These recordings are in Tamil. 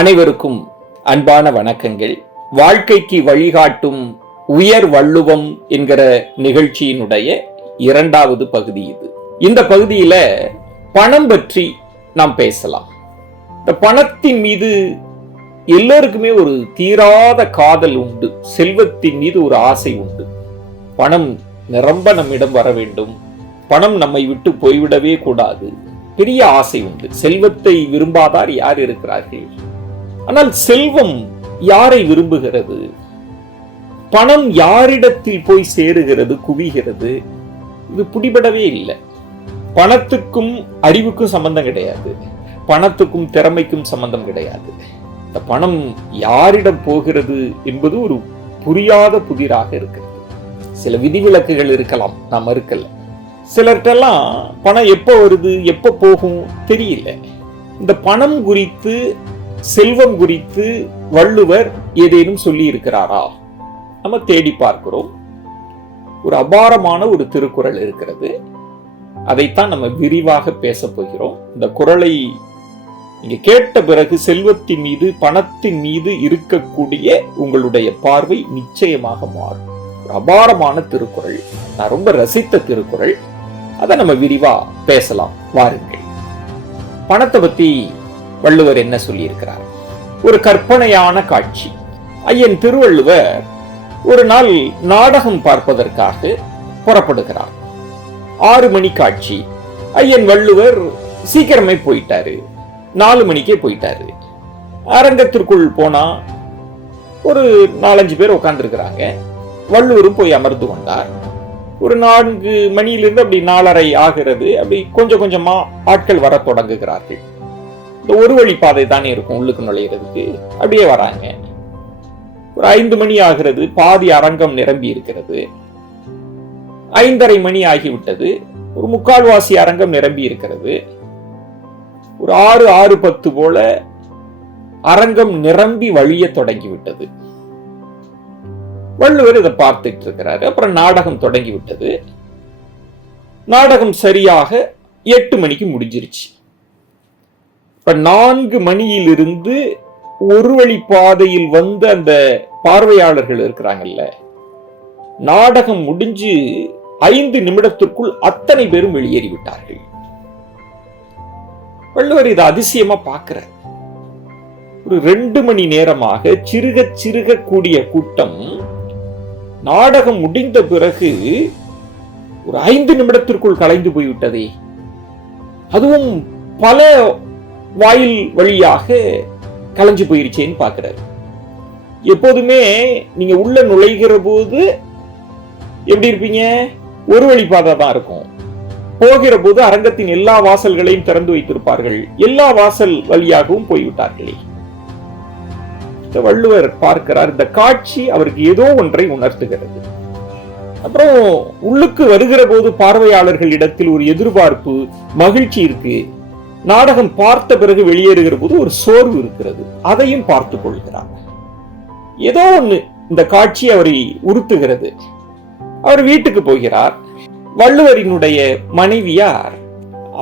அனைவருக்கும் அன்பான வணக்கங்கள். வாழ்க்கைக்கு வழிகாட்டும் உயர் வள்ளுவம் என்கிற நிகழ்ச்சியினுடைய இரண்டாவது பகுதி இது. இந்த பகுதியில பணம் பற்றி நாம் பேசலாம். இந்த பணத்தின் மீது எல்லோருக்குமே ஒரு தீராத காதல் உண்டு. செல்வத்தின் மீது ஒரு ஆசை உண்டு. பணம் நிரம்ப நம்மிடம் வர வேண்டும், பணம் நம்மை விட்டு போய்விடவே கூடாது, பெரிய ஆசை உண்டு. செல்வத்தை விரும்பாதார் யார் இருக்கிறார்கள்? ஆனால் செல்வம் யாரை விரும்புகிறது? பணம் யாரிடத்தில் போய் சேருகிறது, குவிகிறது? இது பிடிபடவே இல்லை. பணத்துக்கும் அறிவுக்கும் சம்பந்தம் கிடையாது, பணத்துக்கும் திறமைக்கும் சம்பந்தம் கிடையாது. இந்த பணம் யாரிடம் போகிறது என்பது ஒரு புரியாத புதிராக இருக்கிறது. சில விதிவிலக்குகள் இருக்கலாம், நாம் மறுக்கல. சிலர்கிட்டெல்லாம் பணம் எப்போ வருது எப்போ போகும் தெரியல. இந்த பணம் குறித்து, செல்வம் குறித்து வள்ளுவர் ஏதேனும் சொல்லி இருக்கிறாரா? நம்ம தேடி பார்க்கிறோம். ஒரு அபாரமான ஒரு திருக்குறள் இருக்கிறது. அதைத்தான் நம்ம விரிவாக பேச போகிறோம். இந்த குறளை நீங்க கேட்ட பிறகு செல்வத்தின் மீது, பணத்தின் மீது இருக்கக்கூடிய உங்களுடைய பார்வை நிச்சயமாக மாறும். ஒரு அபாரமான திருக்குறள், நான் ரொம்ப ரசித்த திருக்குறள். அதை நம்ம விரிவா பேசலாம், வாருங்கள். பணத்தை பத்தி வள்ளுவர் என்ன சொல்லி இருக்கிறார்? ஒரு கற்பனையான காட்சி. ஐயன் திருவள்ளுவர் ஒரு நாள் நாடகம் பார்ப்பதற்காக புறப்படுகிறார். 6 மணி காட்சி. ஐயன் வள்ளுவர் சீக்கிரமே போயிட்டாரு, 4 மணிக்கே போயிட்டாரு. அரங்கத்திற்குள் போனா ஒரு 4-5 பேர் உட்கார்ந்து இருக்கிறாங்க. வள்ளுவரும் போய் அமர்ந்து கொண்டார். ஒரு 4 மணியிலிருந்து அப்படி 4:30 ஆகிறது. அப்படி கொஞ்சம் கொஞ்சமா ஆட்கள் வர தொடங்குகிறார்கள். இந்த ஒரு வழி பாதை தானே இருக்கும் உள்ளுக்கு நுழையிறதுக்கு. அப்படியே வராங்க. ஒரு 5 மணி ஆகிறது. பாதி அரங்கம் நிரம்பி இருக்கிறது. 5:30 மணி ஆகிவிட்டது. ஒரு 3/4 அரங்கம் நிரம்பி இருக்கிறது. ஒரு 6:10 போல அரங்கம் நிரம்பி வழிய தொடங்கிவிட்டது. வள்ளுவர் இதை பார்த்துட்டு இருக்கிறாரு. அப்புறம் நாடகம் தொடங்கி விட்டது. நாடகம் சரியாக 8 மணிக்கு முடிஞ்சிருச்சு. இப்ப 4 மணியிலிருந்து ஒரு வழி பாதையில் வந்த அந்த பார்வையாளர்கள் இருக்கிறாங்கல்ல, நாடகம் முடிஞ்சு 5 நிமிடத்திற்குள் அத்தனை பேரும் வெளியேறிவிட்டார்கள். வள்ளுவர் இதை அதிசயமா பார்க்கிறார். ஒரு 2 மணி நேரமாக சிறுக சிறுக கூடிய கூட்டம் நாடகம் முடிந்த பிறகு ஒரு 5 நிமிடத்திற்குள் கலைந்து போய்விட்டதே, அதுவும் பல வாயில் வழியாக கலைஞ்சு போயிருச்சேன்னு பார்க்கிறாரு. எப்போதுமே நீங்க உள்ள நுழைகிற போது எப்படி இருப்பீங்க? ஒரு வழி பாதை தான் இருக்கும். போகிற போது அரங்கத்தின் எல்லா வாசல்களையும் திறந்து வைத்திருப்பார்கள். எல்லா வாசல் வழியாகவும் போய்விட்டார்களே. வள்ளுவர் பார்க்கிறார். இந்த காட்சி அவருக்கு ஏதோ ஒன்றை உணர்த்துகிறது. அப்புறம் உள்ளுக்கு வருகிற போது பார்வையாளர்கள் இடத்தில் ஒரு எதிர்பார்ப்பு, மகிழ்ச்சி இருக்கு. நாடகம் பார்த்த பிறகு வெளியேறுகிற போது ஒரு சோர்வு இருக்கிறது. அதையும் பார்த்து கொள்கிறார். ஏதோ ஒண்ணு இந்த காட்சி அவரை உறுத்துகிறது. அவர் வீட்டுக்கு போகிறார். வள்ளுவரினுடைய மனைவியார்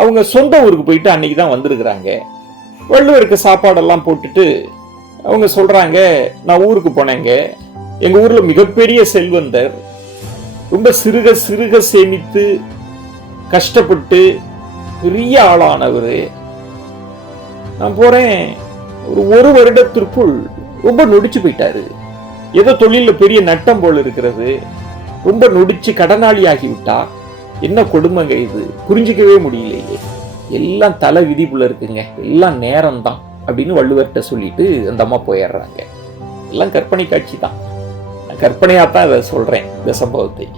அவங்க சொந்த ஊருக்கு போயிட்டு அன்னைக்கு தான் வந்திருக்கிறாங்க. வள்ளுவருக்கு சாப்பாடெல்லாம் போட்டுட்டு அவங்க சொல்றாங்க, நான் ஊருக்கு போனேங்க, எங்க ஊர்ல மிகப்பெரிய செல்வந்தர், ரொம்ப சிறுக சிறுக சேமித்து கஷ்டப்பட்டு பெரிய ஆளானவர். நான் போறேன், ஒரு வருடத்திற்குள் ரொம்ப நொடிச்சு போயிட்டாரு. ஏதோ தொழில பெரிய நட்டம் போல இருக்கிறது, ரொம்ப நொடிச்சு கடனாளி ஆகிவிட்டா. என்ன கொடுமைங்க இது, புரிஞ்சிக்கவே முடியலையே. எல்லாம் தலை விதிப்புல இருக்குங்க, எல்லாம் நேரம் தான் அப்படின்னு வள்ளுவர்கிட்ட சொல்லிட்டு அந்த அம்மா போயிடுறாங்க. எல்லாம் கற்பனை காட்சி தான், கற்பனையாத்தான் இதை சொல்றேன் இந்த சம்பவத்தை.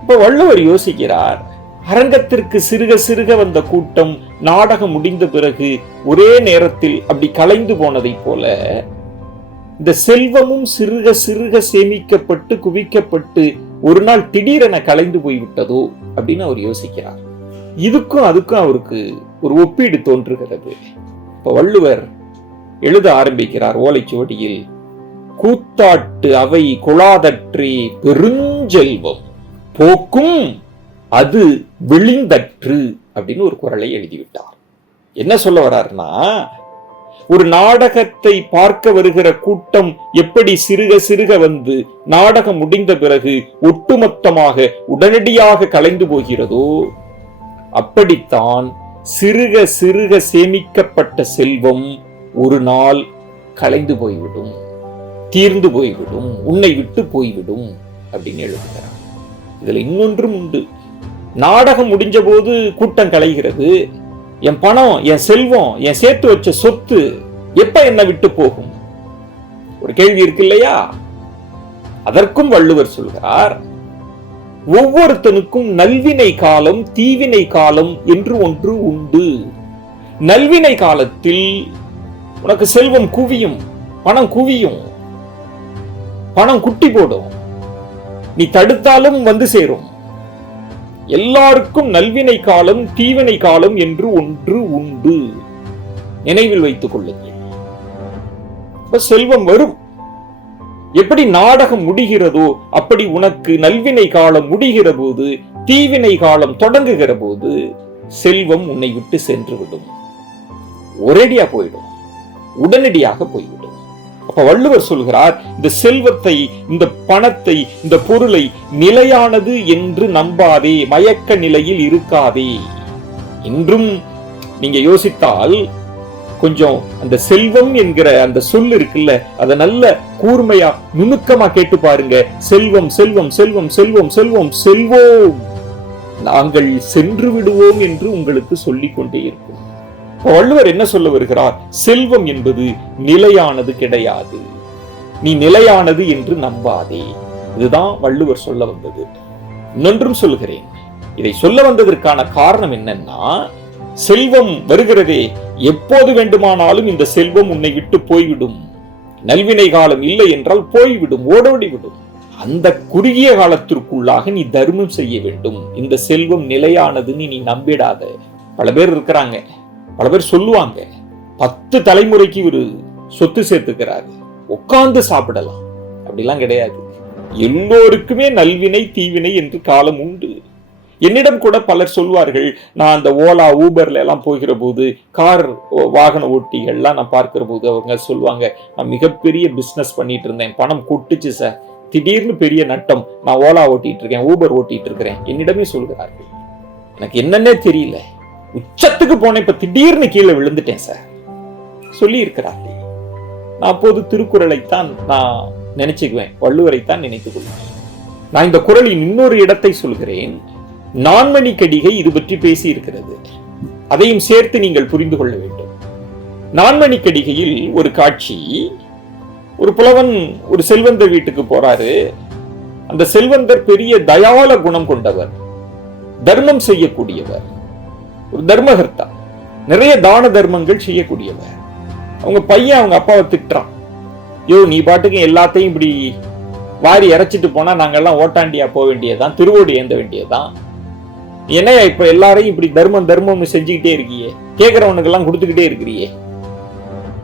இப்ப வள்ளுவர் யோசிக்கிறார், அரங்கத்திற்கு சிறுக சிறுக வந்த கூட்டம் நாடகம் முடிந்த பிறகு ஒரே நேரத்தில் அப்படி கலைந்து போனதை போல இந்த செல்வமும் சிறுக சிறுக சேமிக்கப்பட்டு குவிக்கப்பட்டு ஒரு நாள் திடீரென கலைந்து போய்விட்டதோ அப்படின்னு அவர் யோசிக்கிறார். இதுக்கும் அதுக்கும் அவருக்கு ஒரு ஒப்பீடு தோன்றுகிறது. இப்ப வள்ளுவர் எழுத ஆரம்பிக்கிறார் ஓலைச்சுவடியில். கூத்தாட்டு அவை கொளாதற்றே பெருஞ்செல்வம் போக்கும் அது விழிந்தற்று அப்படின்னு ஒரு குறளை எழுதிவிட்டார். என்ன சொல்ல வர்றாருன்னா, ஒரு நாடகத்தை பார்க்க வருகிற கூட்டம் எப்படி சிறுக சிறுக வந்து நாடகம் முடிந்த பிறகு ஒட்டுமொத்தமாக உடனடியாக கலைந்து போகிறதோ, அப்படித்தான் சிறுக சிறுக சேமிக்கப்பட்ட செல்வம் ஒரு நாள் கலைந்து போய்விடும், தீர்ந்து போய்விடும், உன்னை விட்டு போய்விடும் அப்படின்னு எழுதுகிறார். இதுல இன்னொன்றும் உண்டு. நாடகம் முடிஞ்ச போது கூட்டம் கலைகிறது. என் பணம், என் செல்வம், என் சேர்த்து வச்ச சொத்து எப்ப என்னை விட்டு போகும்? ஒரு கேள்வி இருக்கு இல்லையா? அதற்கும் வள்ளுவர் சொல்கிறார், ஒவ்வொருத்தனுக்கும் நல்வினை காலம், தீவினை காலம் என்று ஒன்று உண்டு. நல்வினை காலத்தில் உனக்கு செல்வம் குவியும், பணம் குவியும், பணம் குட்டி போடும், நீ தடுத்தாலும் வந்து சேரும். எல்லாருக்கும் நல்வினை காலம், தீவினை காலம் என்று ஒன்று உண்டு. நினைவில் வைத்துக் கொள்ளுங்கள். செல்வம் வரும். எப்படி நாடகம் முடிகிறதோ அப்படி உனக்கு நல்வினை காலம் முடிகிற போது, தீவினை காலம் தொடங்குகிற போது செல்வம் உன்னை விட்டு சென்று விடும். ஒரேடியா போயிடும், உடனடியாக போய்விடும். அப்ப வள்ளுவர் சொல்கிறார், இந்த செல்வத்தை, இந்த பணத்தை, இந்த பொருளை நிலையானது என்று நம்பாதே, மயக்க நிலையில் இருக்காதே. இன்றும் நீங்க யோசித்தால் கொஞ்சம் அந்த செல்வம் என்கிற அந்த சொல் இருக்குல்ல, அதை நல்ல கூர்மையா நுணுக்கமா கேட்டு பாருங்க. செல்வம் செல்வம் செல்வம் செல்வம் செல்வம் செல்வோம், நாங்கள் சென்று விடுவோம் என்று உங்களுக்கு சொல்லிக் கொண்டே இருக்கும். வள்ளுவர் என்ன சொல்ல வருகிறார்? செல்வம் என்பது நிலையானது கிடையாது, நீ நிலையானது என்று நம்பாதே. இதுதான் வள்ளுவர் சொல்ல வந்தது. இன்னொன்றும் சொல்கிறேன். இதை சொல்ல வந்ததற்கான காரணம் என்னன்னா, செல்வம் வருகிறதே, எப்போது வேண்டுமானாலும் இந்த செல்வம் உன்னை விட்டு போய்விடும். நல்வினை காலம் இல்லை என்றால் போய்விடும், ஓடோடிவிடும். அந்த குறுகிய காலத்திற்குள்ளாக நீ தர்மம் செய்ய வேண்டும். இந்த செல்வம் நிலையானதுன்னு நீ நம்பிடாத. பல பேர் இருக்கிறாங்க, பல பேர் சொல்லுவாங்க, 10 தலைமுறைக்கு ஒரு சொத்து சேர்த்துக்கிறாரு, உட்கார்ந்து சாப்பிடலாம். அப்படிலாம் கிடையாது. எல்லோருக்குமே நல்வினை தீவினை என்று காலம் உண்டு. என்னிடம் கூட பலர் சொல்வார்கள், நான் அந்த ஓலா ஊபர்ல எல்லாம் போகிற போது, கார் வாகன ஓட்டிகள்லாம் நான் பார்க்கிற போது அவங்க சொல்லுவாங்க, நான் மிகப்பெரிய பிசினஸ் பண்ணிட்டு இருந்தேன், பணம் கொட்டுச்சு சார், திடீர்னு பெரிய நட்டம், நான் ஓலா ஓட்டிட்டு இருக்கேன், ஊபர் ஓட்டிட்டு இருக்கிறேன், என்னிடமே சொல்கிறார்கள். எனக்கு என்னன்னே தெரியல, உச்சத்துக்கு போனேன், இப்ப திடீர்னு கீழே விழுந்துட்டேன் சார் சொல்லி இருக்கிறார்கள். நான் அப்போது திருக்குறளைத்தான் நான் நினைச்சுக்குவேன், வள்ளுவரைத்தான் நினைத்துக் கொள்வேன். நான் இந்த குறளின் இன்னொரு இடத்தை சொல்கிறேன். நான்மணி கடிகை இது பற்றி பேசி இருக்கிறது, அதையும் சேர்த்து நீங்கள் புரிந்து கொள்ள வேண்டும். நான்மணி கடிகையில் ஒரு காட்சி, ஒரு புலவன் ஒரு செல்வந்தர் வீட்டுக்கு போறாரு. அந்த செல்வந்தர் பெரிய தயால குணம் கொண்டவர், தர்மம் செய்யக்கூடியவர், ஒரு தர்மகர்த்தா, நிறைய தான தர்மங்கள் செய்யக்கூடியவர். அவங்க பையன் அவங்க அப்பாவை திட்டுறான், யோ நீ பாட்டுக்கு எல்லாத்தையும் இப்படி வாரி இறைச்சிட்டு போனா நாங்கெல்லாம் ஓட்டாண்டியா போக வேண்டியதான், திருவோடு ஏந்த வேண்டியதான், என்னையா இப்ப எல்லாரையும் இப்படி தர்மம் தர்மம்னு செஞ்சுக்கிட்டே இருக்கியே, கேட்கிறவனுக்கு எல்லாம் கொடுத்துக்கிட்டே இருக்கிறியே,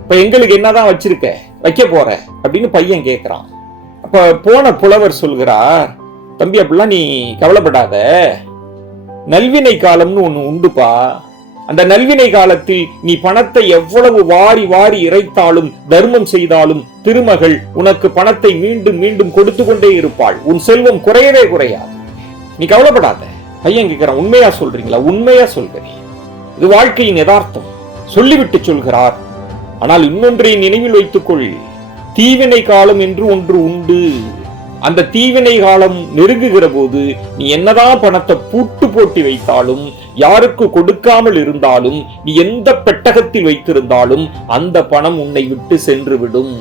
இப்ப எங்களுக்கு என்னதான் வச்சிருக்க, வைக்க போற அப்படின்னு பையன் கேட்கிறான். அப்ப போன புலவர் சொல்கிறார், தம்பி அப்படிலாம் நீ கவலைப்படாத, நல்வினை காலம்னு ஒண்ணு உண்டுப்பா. அந்த நல்வினை காலத்தில் நீ பணத்தை எவ்வளவு வாரி வாரி இறைத்தாலும் தர்மம் செய்தாலும் திருமகள் உனக்கு பணத்தை மீண்டும் மீண்டும் கொடுத்து கொண்டே இருப்பாள், உன் செல்வம் குறையவே குறையாது, நீ கவலைப்படாத. பையன் கேட்கிறான், உண்மையா சொல்றீங்களா? உண்மையா சொல்கிறேன், இது வாழ்க்கையின் யதார்த்தம் சொல்லிவிட்டு சொல்கிறார். ஆனால் இன்னொன்றை நினைவில் வைத்துக்கொள், தீவினை காலம் என்று ஒன்று உண்டு. அந்த தீவினை காலம் நெருங்குகிற போது நீ என்னதான் பணத்தை பூட்டு போட்டி வைத்தாலும், யாருக்கு கொடுக்காமல் இருந்தாலும், நீ எந்த பெட்டகத்தில் வைத்திருந்தாலும் அந்த பணம் உன்னை விட்டு சென்று விடும்,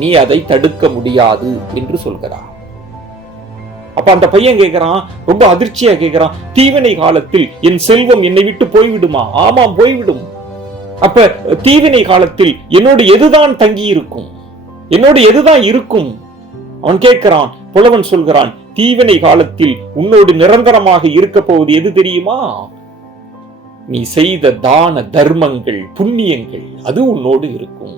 நீ அதை தடுக்க முடியாது என்று சொல்கிறார். அப்ப அந்த பையன் கேட்கிறான், ரொம்ப அதிர்ச்சியா கேட்கிறான், தீவினை காலத்தில் என் செல்வம் என்னை விட்டு போய்விடுமா? ஆமாம் போய்விடும். அப்ப தீவினை காலத்தில் என்னோடு எதுதான் தங்கி இருக்கும், என்னோடு எதுதான் இருக்கும்? அவன் கேட்கிறான். புலவன் சொல்கிறான், தீவினை காலத்தில் உன்னோடு நிரந்தரமாக இருக்க போவது எது தெரியுமா? நீ செய்த தான தர்மங்கள், புண்ணியங்கள், அது உன்னோடு இருக்கும்.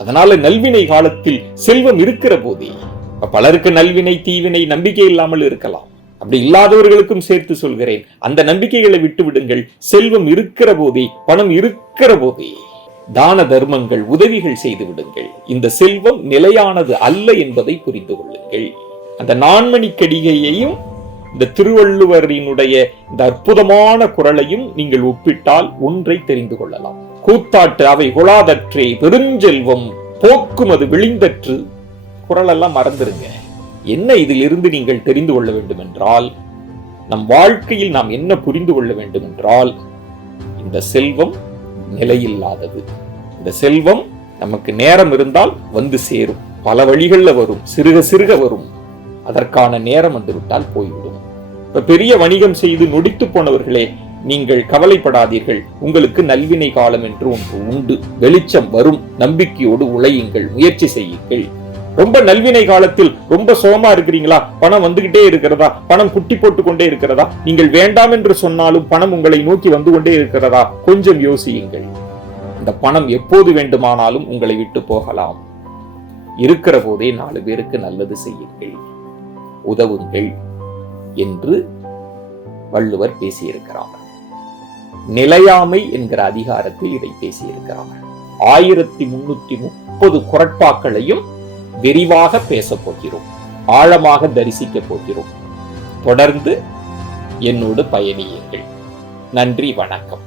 அதனால நல்வினை காலத்தில் செல்வம் இருக்கிற போதே, பலருக்கு நல்வினை தீவினை நம்பிக்கை இல்லாமல் இருக்கலாம், அப்படி இல்லாதவர்களுக்கும் சேர்த்து சொல்கிறேன், அந்த நம்பிக்கைகளை விட்டு விடுங்கள். செல்வம் இருக்கிற போதே, பணம் இருக்கிற போதே தான தர்மங்கள், உதவிகள் செய்து விடுங்கள். இந்த செல்வம் நிலையானது அல்ல என்பதை புரிந்து கொள்ளுங்கள். அந்த நான்மணிக்கடிகையையும் இந்த திருவள்ளுவரினுடைய இந்த அற்புதமான குறளையும் நீங்கள் ஒப்பிட்டால் ஒன்றை தெரிந்து கொள்ளலாம். கூத்தாட்டு அவை கொளாதற்றே பெருஞ்செல்வம் போக்கும் அது விழிந்தற்று. குறளெல்லாம் மறந்துருங்க. என்ன இதிலிருந்து நீங்கள் தெரிந்து கொள்ள வேண்டும் என்றால், நம் வாழ்க்கையில் நாம் என்ன புரிந்து கொள்ள வேண்டும் என்றால், இந்த செல்வம் நிலையில்லாதது. இந்த செல்வம் நமக்கு நேரம் இருந்தால் வந்து சேரும், பல வழிகள்ல வரும், சிறுக சிறுக வரும். அதற்கான நேரம் வந்துவிட்டால் போய்விடும். இப்ப பெரிய வணிகம் செய்து நொடித்து போனவர்களே, நீங்கள் கவலைப்படாதீர்கள். உங்களுக்கு நல்வினை காலம் என்று ஒன்று உண்டு. வெளிச்சம் வரும். நம்பிக்கையோடு உழையுங்கள், முயற்சி செய்யுங்கள். ரொம்ப நல்வினை காலத்தில் ரொம்ப சோகமா இருக்கிறீங்களா? பணம் வந்துகிட்டே இருக்கிறதா? பணம் குட்டி போட்டுக் கொண்டே இருக்கிறதா? நீங்கள் வேண்டாம் என்று சொன்னாலும் பணம் உங்களை நோக்கி வந்து கொண்டே இருக்கிறதா? கொஞ்சம் யோசியுங்கள். இந்த பணம் எப்போது வேண்டுமானாலும் உங்களை விட்டு போகலாம். இருக்கிற போதே 4 பேருக்கு நல்லது செய்யுங்கள், உதவுங்கள் என்று வள்ளுவர் பேசியிருக்கிறார். நிலையாமை என்கிற அதிகாரத்தில் இதை பேசியிருக்கிறார். 1330 குறட்பாக்களையும் விரிவாக பேசப் போகிறோம், ஆழமாக தரிசிக்கப் போகிறோம். தொடர்ந்து என்னோடு பயணியுங்கள். நன்றி, வணக்கம்.